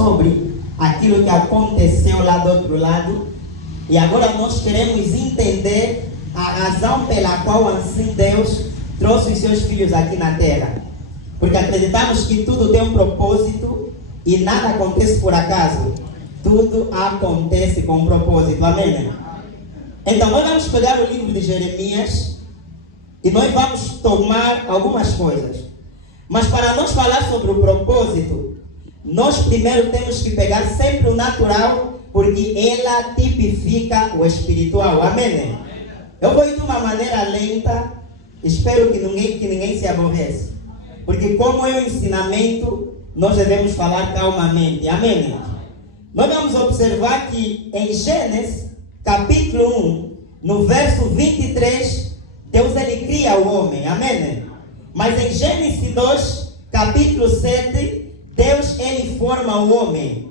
sobre aquilo que aconteceu lá do outro lado. E agora nós queremos entender a razão pela qual assim Deus trouxe os seus filhos aqui na terra. Porque acreditamos que tudo tem um propósito e nada acontece por acaso. Tudo acontece com um propósito. Amém? Então nós vamos pegar o livro de Jeremias e nós vamos tomar algumas coisas. Mas para nós falar sobre o propósito, nós primeiro temos que pegar sempre o natural, porque ela tipifica o espiritual. Amém? Eu vou ir de uma maneira lenta, espero que ninguém se aborreça. Porque como é um ensinamento, nós devemos falar calmamente. Amém? Nós vamos observar que em Gênesis, capítulo 1, no verso 23, Deus ele cria o homem. Amém? Mas em Gênesis 2, capítulo 7, Deus ele forma o homem.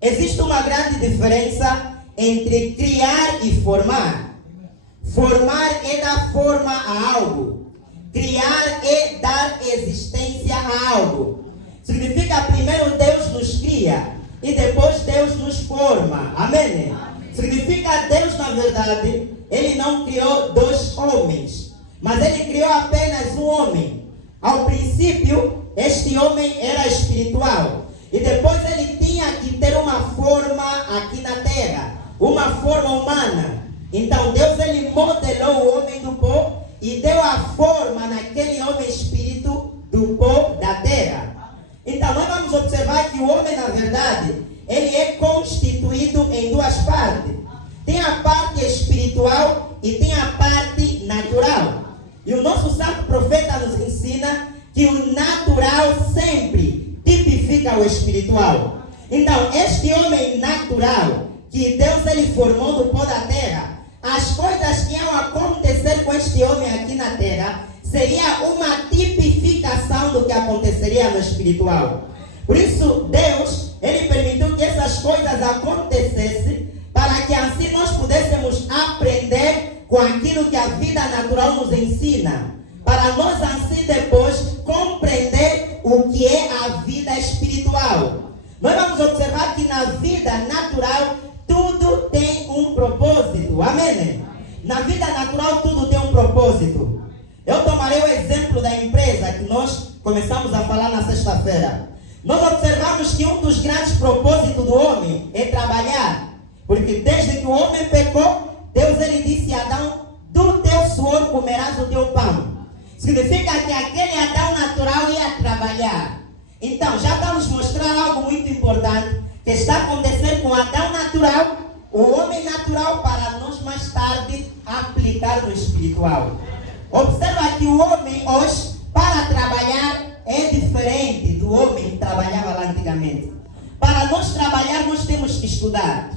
Existe uma grande diferença entre criar e formar. Formar é dar forma a algo. Criar é dar existência a algo. Significa primeiro Deus nos cria e depois Deus nos forma. Amém? Significa Deus, na verdade, ele não criou dois homens, mas ele criou apenas um homem. Ao princípio, este homem era espiritual. E depois ele tinha que ter uma forma aqui na terra. Uma forma humana. Então Deus ele modelou o homem do pó e deu a forma naquele homem espírito do pó da terra. Então nós vamos observar que o homem, na verdade, ele é constituído em duas partes. Tem a parte espiritual e tem a parte natural. E o nosso santo profeta nos ensina que o natural sempre tipifica o espiritual. Então, este homem natural, que Deus ele formou do pó da terra, as coisas que iam acontecer com este homem aqui na terra, seria uma tipificação do que aconteceria no espiritual. Por isso, Deus, ele permitiu que essas coisas acontecessem, para que assim nós pudéssemos aprender com aquilo que a vida natural nos ensina, para nós assim depois compreender o que é a vida espiritual. Nós vamos observar que na vida natural tudo tem um propósito. Amém? Na vida natural tudo tem um propósito. Eu tomarei o exemplo da empresa que nós começamos a falar na sexta-feira. Nós observamos que um dos grandes propósitos do homem é trabalhar. Porque desde que o homem pecou, Deus ele disse a Adão: do teu suor comerás o teu pão. Significa que aquele Adão natural ia trabalhar. Então já está nos mostrando algo muito importante que está acontecendo com o Adão natural, o homem natural, para nós mais tarde aplicar no espiritual. Observa que o homem hoje, para trabalhar, é diferente do homem que trabalhava lá antigamente. Para nós trabalhar, nós temos que estudar.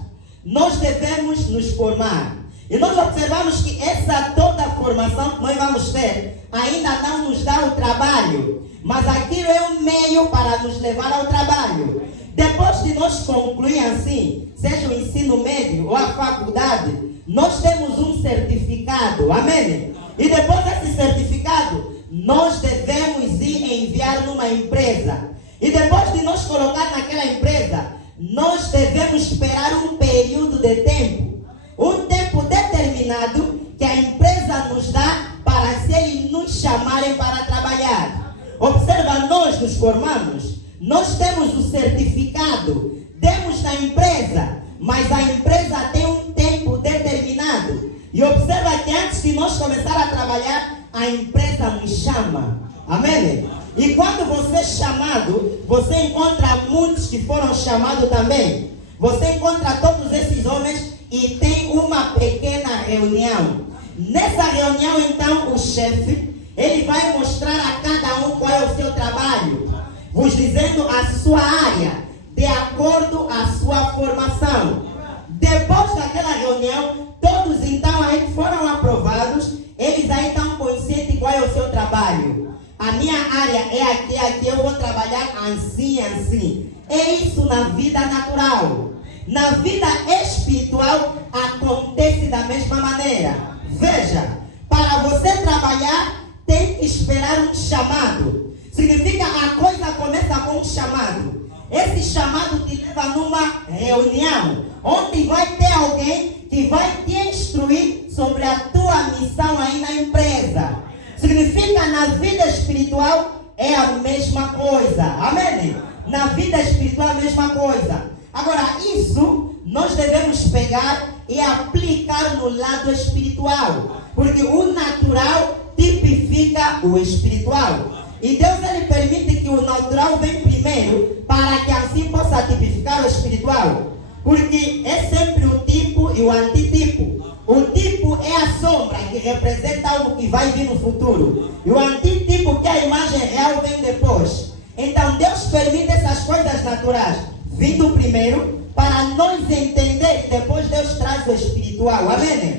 Nós devemos nos formar. E nós observamos que essa toda formação que nós vamos ter ainda não nos dá o trabalho, mas aquilo é um meio para nos levar ao trabalho. Depois de nós concluir assim, seja o ensino médio ou a faculdade, nós temos um certificado. Amém? E depois desse certificado, nós devemos ir enviar numa empresa. E depois de nós colocar naquela empresa, nós devemos esperar um período de tempo. Um tempo determinado que a empresa nos dá para se eles nos chamarem para trabalhar. Observa, nós nos formamos, nós temos o certificado, demos na empresa, mas a empresa tem um tempo determinado. E observa que antes de nós começar a trabalhar, a empresa nos chama. Amém? E quando você é chamado, você encontra muitos que foram chamados também. Você encontra todos esses homens e tem uma pequena reunião. Nessa reunião, então, o chefe, ele vai mostrar a cada um qual é o seu trabalho, vos dizendo a sua área, de acordo à sua formação. Depois daquela reunião, todos então aí foram aprovados, eles aí estão conscientes qual é o seu trabalho. A minha área é aqui, eu vou trabalhar assim, assim. É isso na vida natural. Na vida espiritual acontece da mesma maneira. Veja, para você trabalhar tem que esperar um chamado. Significa a coisa começa com um chamado. Esse chamado te leva estava numa reunião, onde vai ter alguém que vai te instruir sobre a tua missão aí na empresa. Significa, na vida espiritual é a mesma coisa. Amém? Na vida espiritual é a mesma coisa. Agora, isso nós devemos pegar e aplicar no lado espiritual. Porque o natural tipifica o espiritual. E Deus, ele permite que o natural venha primeiro, para que assim possa tipificar o espiritual. Porque é sempre o tipo e o antitipo. O tipo é a sombra, que representa algo que vai vir no futuro. E o antitipo, que a imagem real, vem depois. Então Deus permite essas coisas naturais vindo primeiro, para nós entender, e depois Deus traz o espiritual. Amém?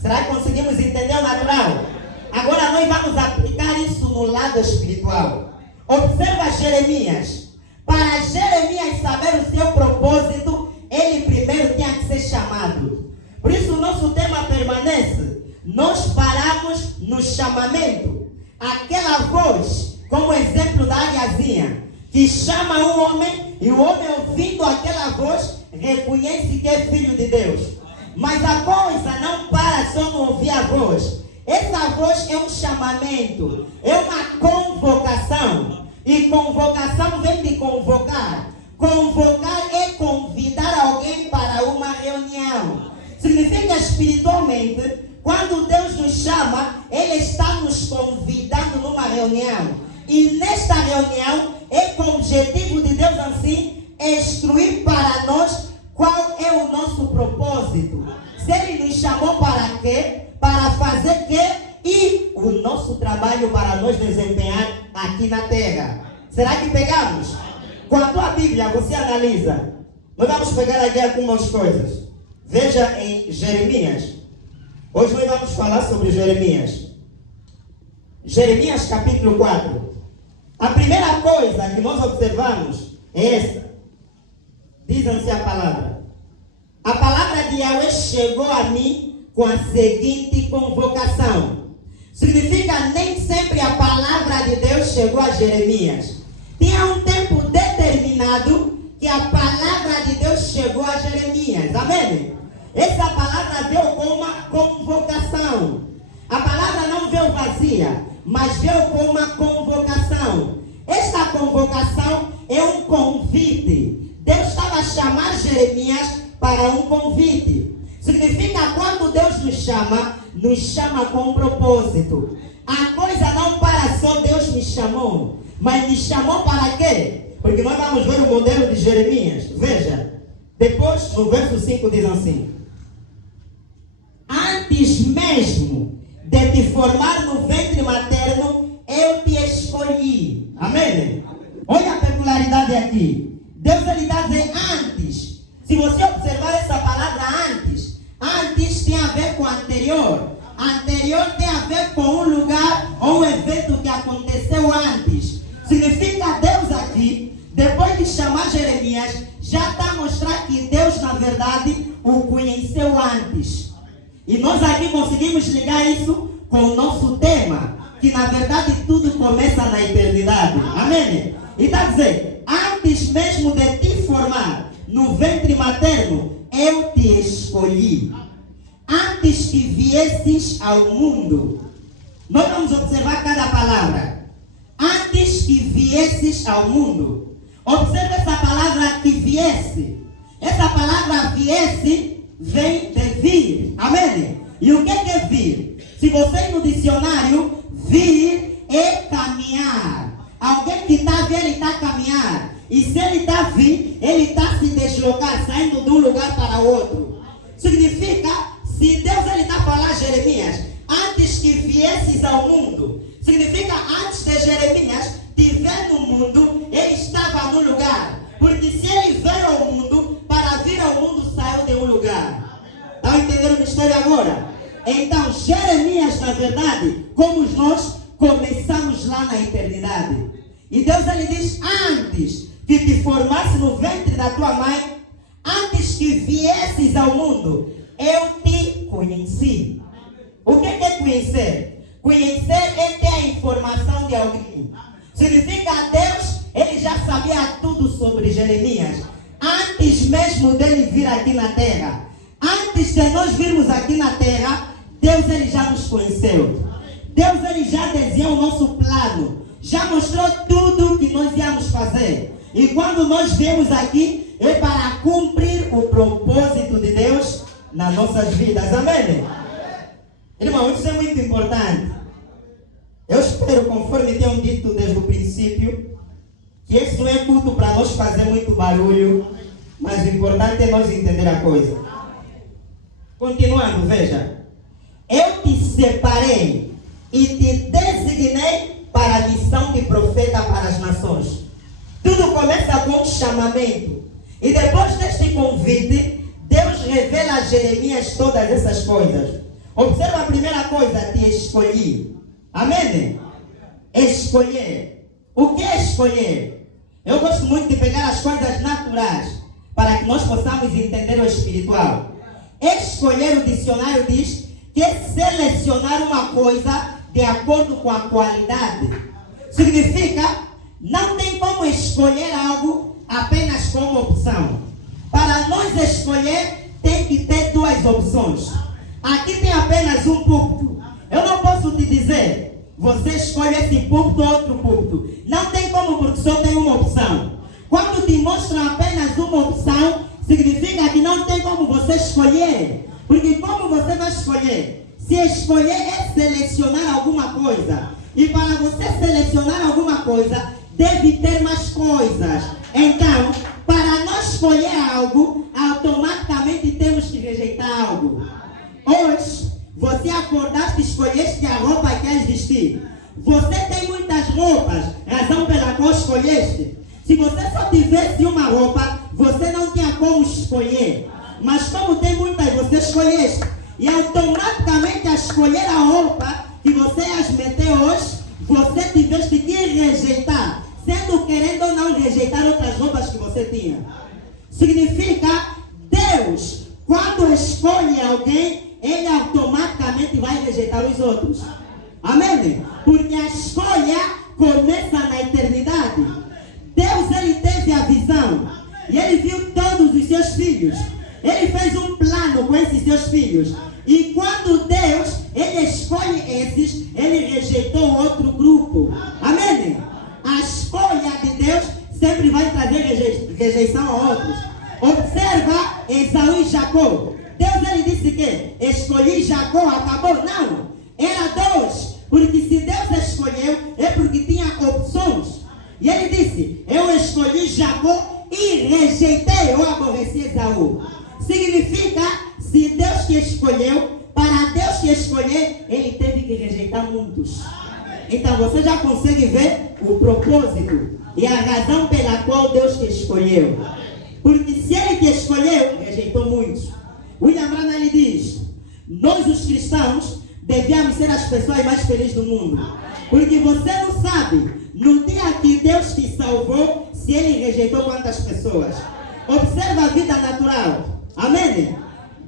Será que conseguimos entender o natural? Agora nós vamos aplicar isso no lado espiritual. Observa Jeremias. Para Jeremias saber o seu propósito, ele primeiro tinha que ser chamado. Por isso o nosso tema permanece. Nós paramos no chamamento. Aquela voz, como exemplo da águiazinha, que chama um homem, e o homem, ouvindo aquela voz, reconhece que é filho de Deus. Mas a coisa não para só no ouvir a voz. Essa voz é um chamamento, é uma convocação. E convocação vem de convocar. Convocar é convidar alguém para uma reunião. Significa, espiritualmente, quando Deus nos chama, Ele está nos convidando numa reunião. E nesta reunião, é com o objetivo de Deus assim, instruir para nós qual é o nosso propósito. Se Ele nos chamou para quê? Para fazer quê? E o nosso trabalho para nós desempenhar aqui na terra. Será que pegamos? Com a tua Bíblia, você analisa. Nós vamos pegar aqui algumas coisas. Veja em Jeremias. Hoje nós vamos falar sobre Jeremias. Jeremias capítulo 4. A primeira coisa que nós observamos é essa. Diz-se a palavra. A palavra de Yahweh chegou a mim com a seguinte convocação. Significa, nem sempre a palavra de Deus chegou a Jeremias. Tinha um tempo determinado que a palavra de Deus chegou a Jeremias. Amém? Essa palavra veio com uma convocação. A palavra não veio vazia, mas veio com uma convocação. Esta convocação é um convite. Deus estava a chamar Jeremias para um convite. Significa, quando Deus nos chama com um propósito. A coisa não para só Deus me chamou, mas me chamou para quê? Porque nós vamos ver o modelo de Jeremias. Veja, depois no verso 5 diz assim: antes mesmo de te formar no ventre materno, eu te escolhi. Amém? Olha a peculiaridade aqui. Deus, ele está dizendo antes. Se você observar essa palavra antes, antes tem a ver com anterior. Anterior tem a ver com um lugar ou um evento que aconteceu antes. Significa, Deus aqui, depois de chamar Jeremias, já está a mostrar que Deus, na verdade, o conheceu antes. E nós aqui conseguimos ligar isso com o nosso tema, que na verdade tudo começa na eternidade. Amém? E está dizendo, antes mesmo de te formar no ventre materno, eu te escolhi. Antes que viesses ao mundo. Nós vamos observar cada palavra. Antes que viesses ao mundo. Observe essa palavra que viesse. Essa palavra viesse vem de vir. Amém? E o que é vir? Se você ir no dicionário, vir é caminhar. Alguém que está vindo, ele está a caminhar. E se ele está vindo, ele está a se deslocar, saindo de um lugar para outro. Significa, se Deus ele está a falar, Jeremias, antes que viesses ao mundo. Significa, antes de Jeremias estiver no mundo, ele estava no lugar. Porque se ele veio ao mundo, para vir ao mundo saiu de um lugar. Estão entendendo a história agora? Então, Jeremias, na verdade, como nós começamos lá na eternidade. E Deus ele diz, antes que te formasse no ventre da tua mãe, antes que viesses ao mundo, eu te conheci. O que é conhecer? Conhecer é ter a informação de alguém. Significa, Deus, ele já sabia tudo sobre Jeremias. Antes mesmo dele vir aqui na terra, antes de nós virmos aqui na terra, Deus ele já nos conheceu. Deus ele já desenhou o nosso plano, já mostrou tudo o que nós íamos fazer. E quando nós viemos aqui, é para cumprir o propósito de Deus nas nossas vidas. Amém? Irmão, isso é muito importante. Eu espero, conforme tenho dito desde o princípio, que esse não é culto para nós fazer muito barulho, mas o importante é nós entender a coisa. Continuando, veja. Eu te separei e te designei para a missão de profeta para as nações. Tudo começa com um chamamento. E depois deste convite, Deus revela a Jeremias todas essas coisas. Observa a primeira coisa, te escolhi. Amém? Escolher. O que é escolher? Eu gosto muito de pegar as coisas naturais para que nós possamos entender o espiritual. Escolher, o dicionário diz que é selecionar uma coisa de acordo com a qualidade. Significa, não tem como escolher algo apenas como opção. Para nós escolher, tem que ter duas opções. Aqui tem apenas um púlpito. Eu não posso te dizer, você escolhe esse púlpito ou outro púlpito. Não tem como, porque só tem uma opção. Quando te mostram apenas uma opção, significa que não tem como você escolher. Porque como você vai escolher? Se escolher é selecionar alguma coisa. E para você selecionar alguma coisa, deve ter mais coisas. Então, para nós escolher algo, automaticamente temos que rejeitar algo. Hoje, você acordaste e escolheste a roupa que queres vestir. Você tem muitas roupas, razão pela qual escolheste. Se você só tivesse uma roupa, você não tinha como escolher. Mas como tem muitas, você escolheste. E automaticamente a escolher a roupa que você as meteu hoje, você tiveste que rejeitar. Sendo querendo ou não rejeitar outras roupas que você tinha. Significa, Deus, quando escolhe alguém, ele automaticamente vai rejeitar os outros. Amém? Porque a escolha começa na eternidade. Deus, ele teve a visão. E ele viu todos os seus filhos. Ele fez um plano com esses seus filhos. E quando Deus, ele escolhe esses, ele rejeitou outro grupo. Amém? A escolha de Deus sempre vai trazer rejeição a outros. Observa Esaú e Jacó. Deus, ele disse que escolhi Jacó, acabou? Não. Era dois. Porque se Deus escolheu, é porque tinha opções. E ele disse, eu escolhi Jacó e rejeitei ou aborreci Esaú. Significa, se Deus te escolheu, para Deus te escolher, ele teve que rejeitar muitos. Então você já consegue ver o propósito e a razão pela qual Deus te escolheu. Porque se ele te escolheu, rejeitou muitos. William Branham, ele diz, nós os cristãos devíamos ser as pessoas mais felizes do mundo. Porque você não sabe, no dia que Deus te salvou, se ele rejeitou quantas pessoas. Observa a vida natural. Amém?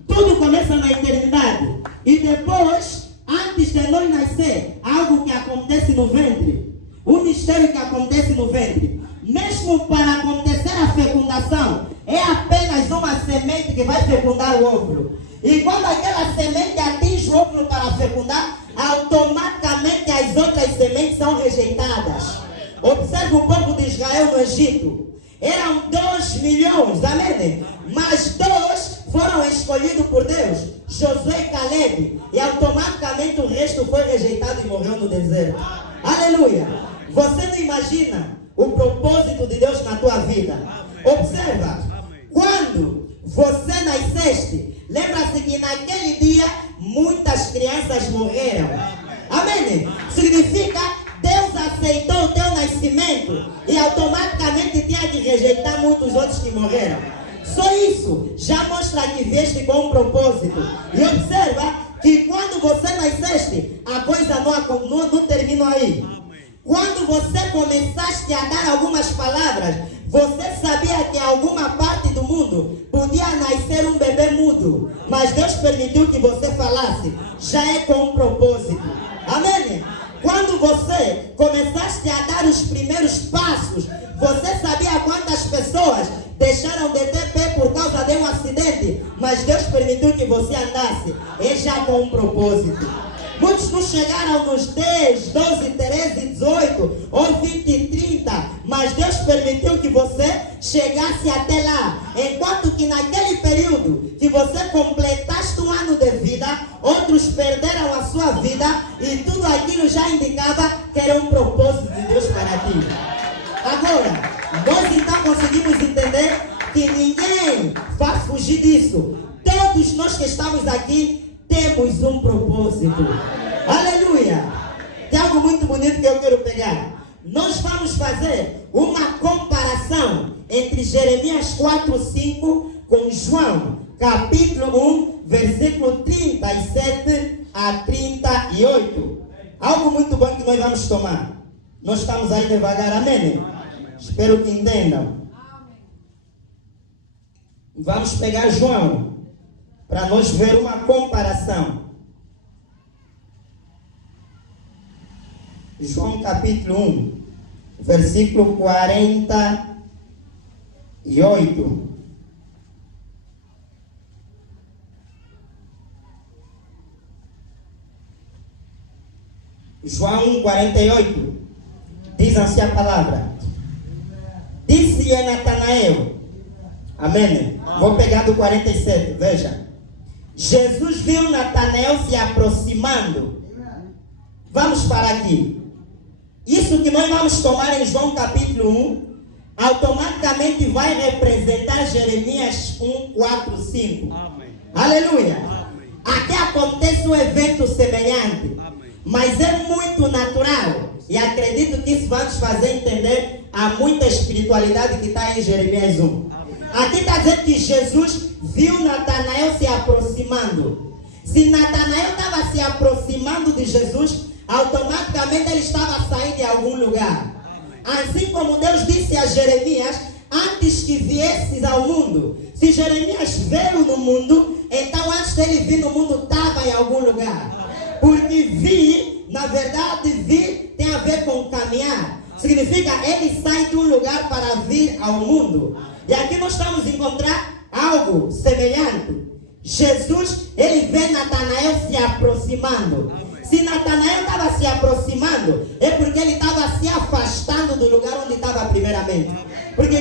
Tudo começa na eternidade. E depois, antes de nós nascer, algo que acontece no ventre. Um mistério que acontece no ventre. Mesmo para acontecer a fecundação, é apenas uma semente que vai fecundar o óvulo. E quando aquela semente atinge o óvulo para fecundar, automaticamente as outras sementes são rejeitadas. Observe o povo de Israel no Egito. Eram 2 milhões, amém? Mas 2 foram escolhidos por Deus, Josué e Caleb. E automaticamente o resto foi rejeitado e morreu no deserto. Aleluia! Você não imagina o propósito de Deus na tua vida. Observa, quando você nasceste, lembra-se que naquele dia muitas crianças morreram. Amém? Significa, Deus aceitou o teu nascimento e automaticamente tinha que rejeitar muitos outros que morreram. Só isso já mostra que vieste com um propósito. E observa que quando você nasceste, a coisa não terminou aí. Quando você começaste a dar algumas palavras, você sabia que em alguma parte do mundo podia nascer um bebê mudo. Mas Deus permitiu que você falasse. Já é com um propósito. Amém? Quando você começaste a dar os primeiros passos, você sabia quantas pessoas deixaram de ter pé por causa de um acidente, mas Deus permitiu que você andasse, é já com um propósito. Muitos não chegaram nos 10, 12, 13, 18 ou 20 e 30, mas Deus permitiu que você chegasse até lá. Enquanto que naquele período que você completaste um ano de vida, outros perderam a sua vida e tudo aquilo já indicava que era um propósito de Deus para ti. Agora, nós então conseguimos entender que ninguém vai fugir disso. Todos nós que estamos aqui temos um propósito. Aleluia! Tem algo muito bonito que eu quero pegar. Nós vamos fazer uma comparação entre Jeremias 4:5 com João, capítulo 1, versículo 37 a 38. Algo muito bom que nós vamos tomar. Nós estamos aí devagar, amém? Espero que entendam. Vamos pegar João, para nós ver uma comparação. João capítulo 1, versículo 48. João 1, 48. Diz assim a palavra. Disse-lhe Natanael. Amém? Vou pegar do 47, veja. Jesus viu Natanael se aproximando. Vamos parar aqui. Isso que nós vamos tomar em João capítulo 1, automaticamente vai representar Jeremias 1, 4, 5. Amém. Aleluia. Amém. Aqui acontece um evento semelhante. Amém. Mas é muito natural. E acredito que isso vai nos fazer entender a muita espiritualidade que está em Jeremias 1. Amém. Aqui está dizendo que Jesus viu Natanael se aproximando. Se Natanael estava se aproximando de Jesus, automaticamente ele estava saindo de algum lugar. Assim como Deus disse a Jeremias, antes que viesses ao mundo. Se Jeremias veio no mundo, então antes dele vir no mundo estava em algum lugar. Porque vir, na verdade, vir tem a ver com caminhar. Significa ele sai de um lugar para vir ao mundo. E aqui nós estamos a encontrar algo semelhante. Jesus, ele vê Natanael se aproximando. Se Natanael estava se aproximando, é porque ele estava se afastando do lugar onde estava primeiramente. Porque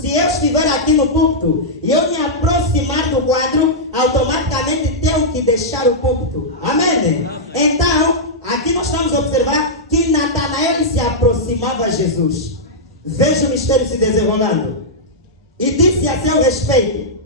se eu estiver aqui no púlpito e eu me aproximar do quadro, automaticamente tenho que deixar o púlpito. Amém? Então, aqui nós estamos a observar que Natanael se aproximava a Jesus. Veja o mistério se desenrolando. E disse a seu respeito: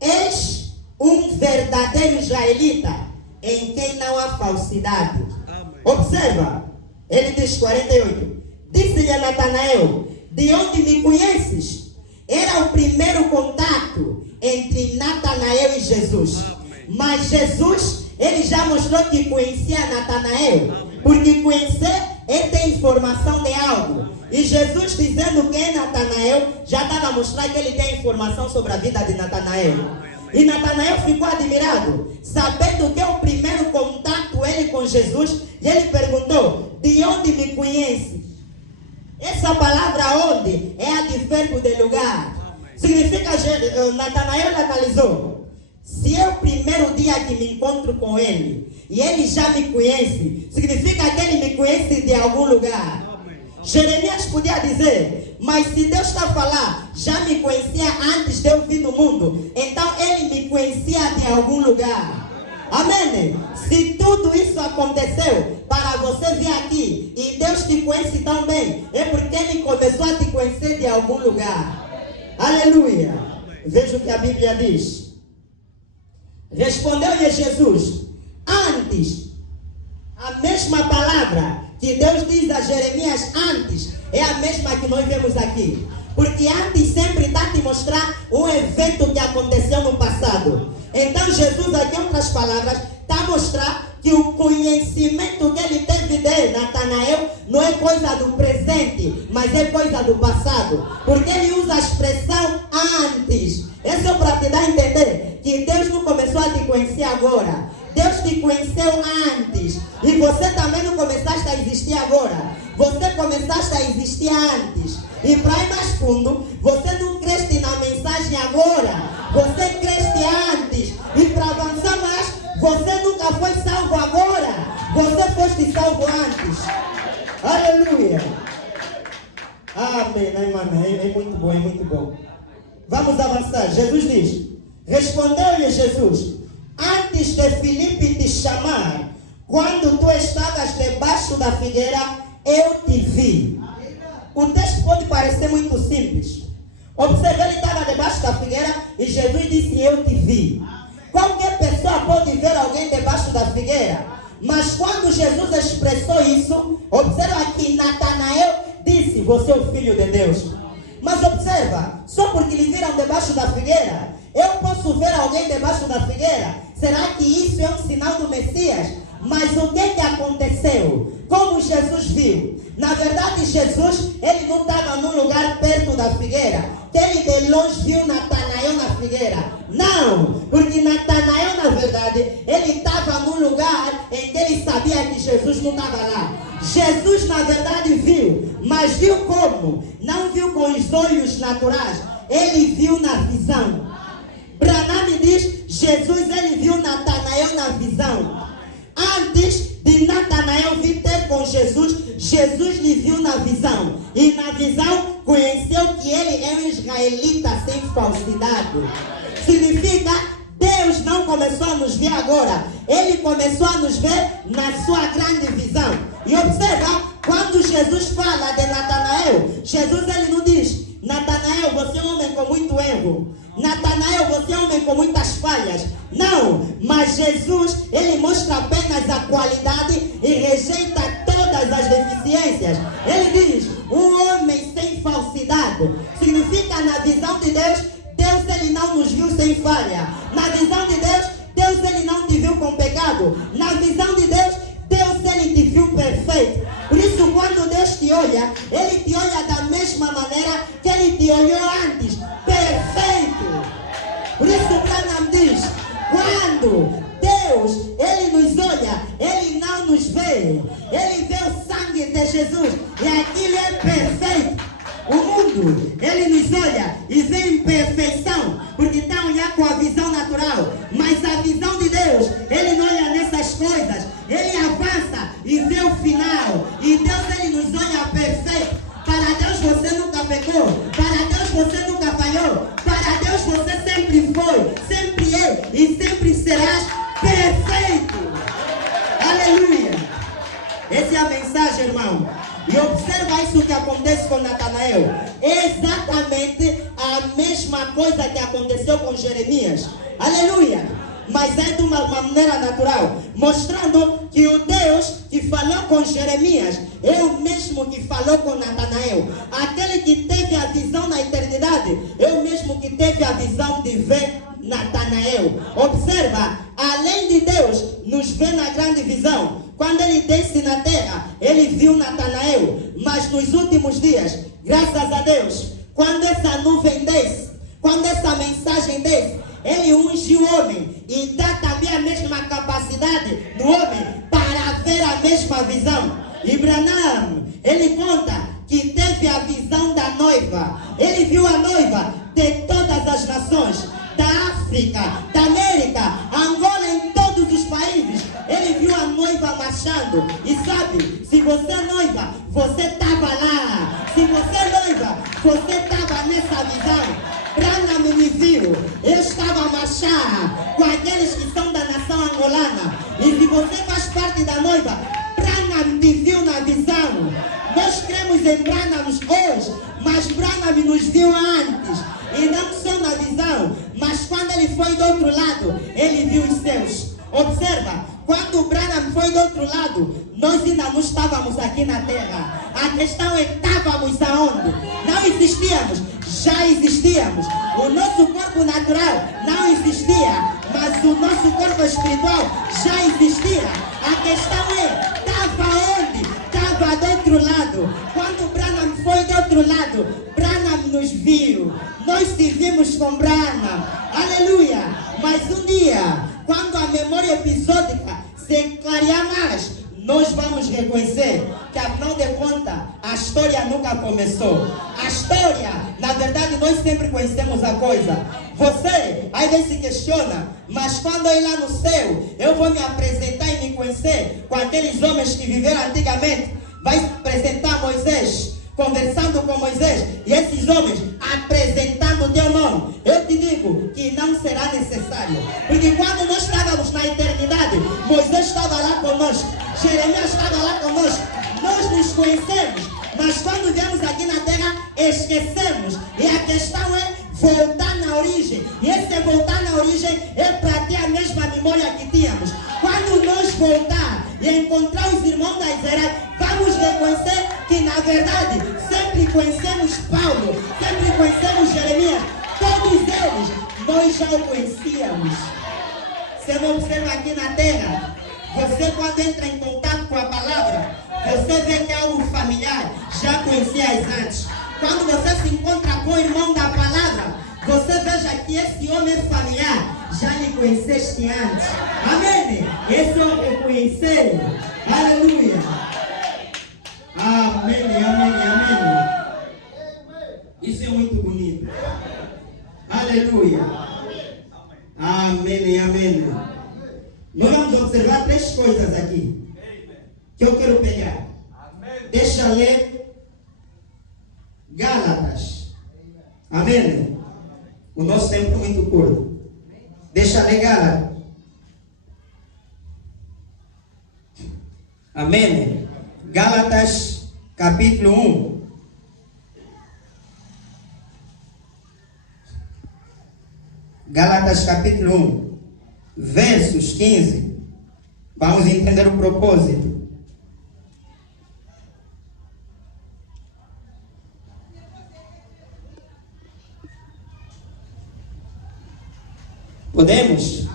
eis um verdadeiro israelita, em quem não há falsidade. Amém. Observa, ele diz 48. Disse-lhe a Natanael: de onde me conheces? Era o primeiro contato entre Natanael e Jesus. Amém. Mas Jesus, ele já mostrou que conhecia Natanael. Amém. Porque conhecer é ter informação de algo. E Jesus dizendo quem é Natanael, já estava a mostrar que ele tem informação sobre a vida de Natanael. E Natanael ficou admirado, sabendo que é o primeiro contato ele com Jesus. E ele perguntou: de onde me conhece? Essa palavra onde é a de verbo de lugar. Significa, Natanael analisou: se é o primeiro dia que me encontro com ele e ele já me conhece, significa que ele me conhece de algum lugar. Jeremias podia dizer: mas se Deus está a falar, já me conhecia antes de eu vir no mundo, então ele me conhecia de algum lugar. Amém? Se tudo isso aconteceu para você vir aqui e Deus te conhece tão bem, é porque ele começou a te conhecer de algum lugar. Aleluia. Veja o que a Bíblia diz. Respondeu-lhe Jesus: antes, a mesma palavra que Deus diz a Jeremias antes, é a mesma que nós vemos aqui. Porque antes sempre está a te mostrar um evento que aconteceu no passado. Então Jesus, aqui em outras palavras, está a mostrar que o conhecimento que ele teve de Natanael não é coisa do presente, mas é coisa do passado. Porque ele usa a expressão antes. É só para te dar a entender que Deus não começou a te conhecer agora. Deus te conheceu antes. E você também não começaste a existir agora. Você começaste a existir antes. E para ir mais fundo, você não creste na mensagem agora, você creste antes. E para avançar mais, você nunca foi salvo agora, você foste salvo antes. Aleluia. Amém, amém. É muito bom, é muito bom. Vamos avançar. Jesus diz, respondeu-lhe Jesus, antes de Filipe te chamar, quando tu estavas debaixo da figueira, eu te vi. O texto pode parecer muito simples. Observe, ele estava debaixo da figueira e Jesus disse, eu te vi. Qualquer pessoa pode ver alguém debaixo da figueira. Mas quando Jesus expressou isso, observa que Natanael disse, você é o Filho de Deus. Mas observa, só porque lhe viram debaixo da figueira, eu posso ver alguém debaixo da figueira? Será que isso é um sinal do Messias? Mas o que aconteceu? Como Jesus viu? Na verdade, Jesus, ele não estava num lugar perto da figueira, que ele de longe viu Natanael na figueira. Não, porque Natanael, na verdade, ele estava num lugar em que ele sabia que Jesus não estava lá. Jesus, na verdade, viu, mas viu como? Não viu com os olhos naturais, ele viu na visão. Branham diz, Jesus, ele viu Natanael na visão. Antes de Natanael vir ter com Jesus, Jesus lhe viu na visão. E na visão conheceu que ele é um israelita sem falsidade. Significa, Deus não começou a nos ver agora. Ele começou a nos ver na sua grande visão. E observa, quando Jesus fala de Natanael, Jesus ele não diz, Natanael, você é um homem com muito erro. Natanael, você é um homem com muitas falhas. Não, mas Jesus, ele mostra apenas a qualidade e rejeita todas as deficiências. Ele diz, um homem sem falsidade. Significa, na visão de Deus, Deus ele não nos viu sem falha. Na visão de Deus, Deus ele não te viu com pecado. Na visão de Deus, Deus ele te viu perfeito. Por isso, quando Deus te olha, ele te olha da mesma maneira que ele te olhou antes. Perfeito. Por isso, Branham diz, quando Deus, ele nos olha, ele não nos vê. Ele vê o sangue de Jesus e aquilo é perfeito. O mundo, ele nos olha e vê imperfeição, porque está a olhar com a visão natural. Mas a visão de Deus, ele não olha nessas coisas. Ele avança e vê o final. E Deus, ele nos olha perfeito. Para Deus você nunca pecou. Para Deus você nunca falhou. Para Deus você sempre foi, sempre é e sempre serás perfeito. Aleluia. Essa é a mensagem, irmão. E observa isso que acontece com Natanael. É exatamente a mesma coisa que aconteceu com Jeremias. Aleluia. Mas é de uma maneira natural, mostrando que o Deus que falou com Jeremias é o mesmo que falou com Natanael. Aquele que teve a visão na eternidade é o mesmo que teve a visão de ver Natanael. Observa, além de Deus nos ver na grande visão, quando ele desce na terra, ele viu Natanael. Mas nos últimos dias, graças a Deus, quando essa nuvem desce, quando essa mensagem desce, ele unge o homem e dá também a mesma capacidade do homem para ver a mesma visão. E Branham, ele conta que teve a visão da noiva. Ele viu a noiva de todas as nações, da África, da América, Angola, em todos os países. Ele viu a noiva marchando. E sabe, se você é noiva, você estava lá. Se você é noiva, você estava nessa visão. Branham me viu, eu estava a marchar com aqueles que são da nação angolana. E se você faz parte da noiva, Branham te viu na visão. Nós cremos em Branham hoje, mas Branham nos viu antes. E não só na visão, mas quando ele foi do outro lado, ele viu os céus. Observa, quando Branham foi do outro lado, nós ainda não estávamos aqui na terra. A questão é, estávamos aonde? Não existíamos, já existíamos. O nosso corpo natural não existia, mas o nosso corpo espiritual já existia. A questão é, estava onde? Estava do outro lado. Quando Branham foi do outro lado, Branham nos viu. Nós vivemos com Branham. Aleluia. Mas um dia, quando a memória episódica se clarear mais, nós vamos reconhecer que, afinal de contas, a história nunca começou. A história, na verdade, nós sempre conhecemos a coisa. Você, às vezes se questiona, mas quando eu ir lá no céu, eu vou me apresentar e me conhecer com aqueles homens que viveram antigamente. Vai apresentar Moisés, conversando com Moisés, e esses homens apresentando o teu nome. Eu te digo que não será necessário, porque quando nós estávamos na eternidade, Moisés estava lá conosco, Jeremias estava lá conosco, nós nos conhecemos, mas quando viemos aqui na terra, esquecemos. E a questão é voltar na origem, e esse voltar na origem é para ter a mesma memória que tínhamos. Quando nós voltar e encontrar os irmãos da Israel, vamos reconhecer que, na verdade, sempre conhecemos Paulo, sempre conhecemos Jeremias, todos eles nós já o conhecíamos. Você não observa aqui na terra, você quando entra em contato com a palavra, você vê que é algo familiar, já conhecias antes. Quando você se encontra com o irmão da palavra, você veja que esse homem é familiar, já lhe conheceste antes. Amém? Esse é o reconhecer. Aleluia. Amém, amém, amém. Isso é muito bonito. Aleluia. Amém, amém. Nós vamos observar 3 coisas aqui que eu quero pegar. Deixa eu ler Gálatas. Amém? O nosso tempo é muito curto. Deixa eu ler Gálatas. Amém? Gálatas capítulo 1. Gálatas capítulo 1, versos 15. Vamos entender o propósito. Podemos?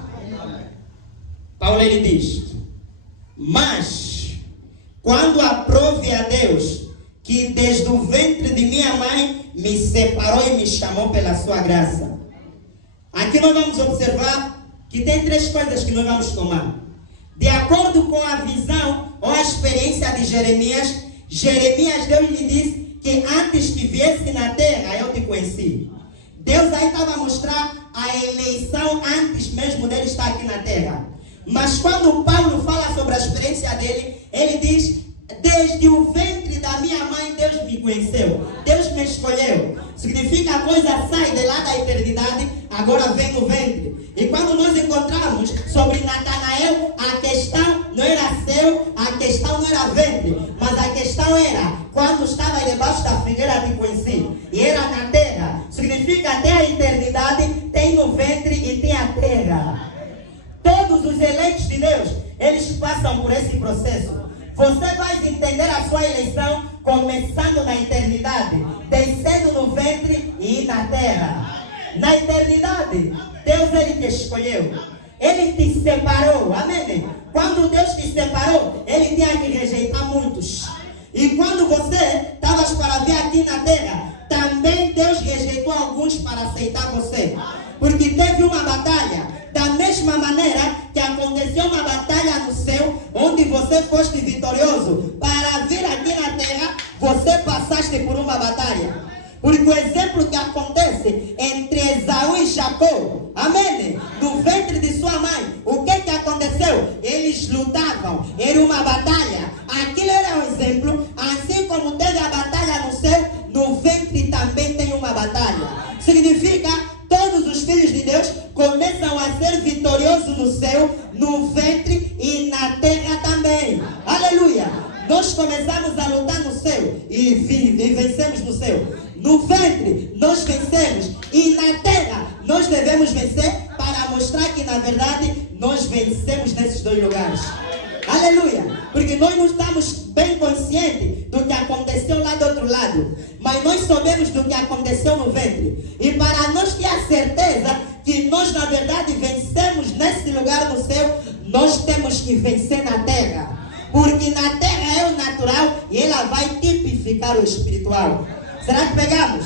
Paulo ele diz: mas quando aprove a Deus, que desde o ventre de minha mãe me separou e me chamou pela sua graça. Aqui nós vamos observar que tem 3 coisas que nós vamos tomar. De acordo com a visão ou a experiência de Jeremias, Deus lhe disse que antes que viesse na terra, eu te conheci. Deus aí estava a mostrar a eleição antes mesmo dele estar aqui na terra. Mas quando Paulo fala sobre a experiência dele, ele diz: desde o ventre da minha mãe Deus me conheceu, Deus me escolheu. Significa a coisa sai de lá da eternidade, agora vem no ventre. E quando nós encontramos sobre Natanael, a questão não era céu, a questão não era ventre, mas a questão era quando estava debaixo da figueira te conheci, e era na terra. Significa até a eternidade tem no ventre e tem a terra. Todos os eleitos de Deus, eles passam por esse processo. Você vai entender a sua eleição começando na eternidade, descendo no ventre e na terra. Na eternidade, Deus ele te escolheu, ele te separou, amém? Quando Deus te separou, ele tinha que rejeitar muitos. E quando você estava para vir aqui na terra, também Deus rejeitou alguns para aceitar você. Porque teve uma batalha. Da mesma maneira que aconteceu uma batalha no céu, onde você foste vitorioso, para vir aqui na terra, você passaste por uma batalha. Porque o exemplo que acontece entre Esaú e Jacó, amém? No ventre de sua mãe, o que aconteceu? Eles lutavam, era uma batalha. Aquilo era um exemplo, assim como teve a batalha no céu, no ventre também tem uma batalha. Significa, todos os filhos de Deus começam a ser vitoriosos no céu, no ventre e na terra também. Aleluia! Nós começamos a lutar no céu e vencemos no céu. No ventre nós vencemos e na terra nós devemos vencer para mostrar que na verdade nós vencemos nesses 2 lugares. Aleluia! Porque nós não estamos bem conscientes do que aconteceu lá do outro lado, mas nós sabemos do que aconteceu no ventre. E para nós ter a certeza que nós na verdade vencemos nesse lugar no céu, nós temos que vencer na terra. Porque na terra é o natural e ela vai tipificar o espiritual. Será que pegamos?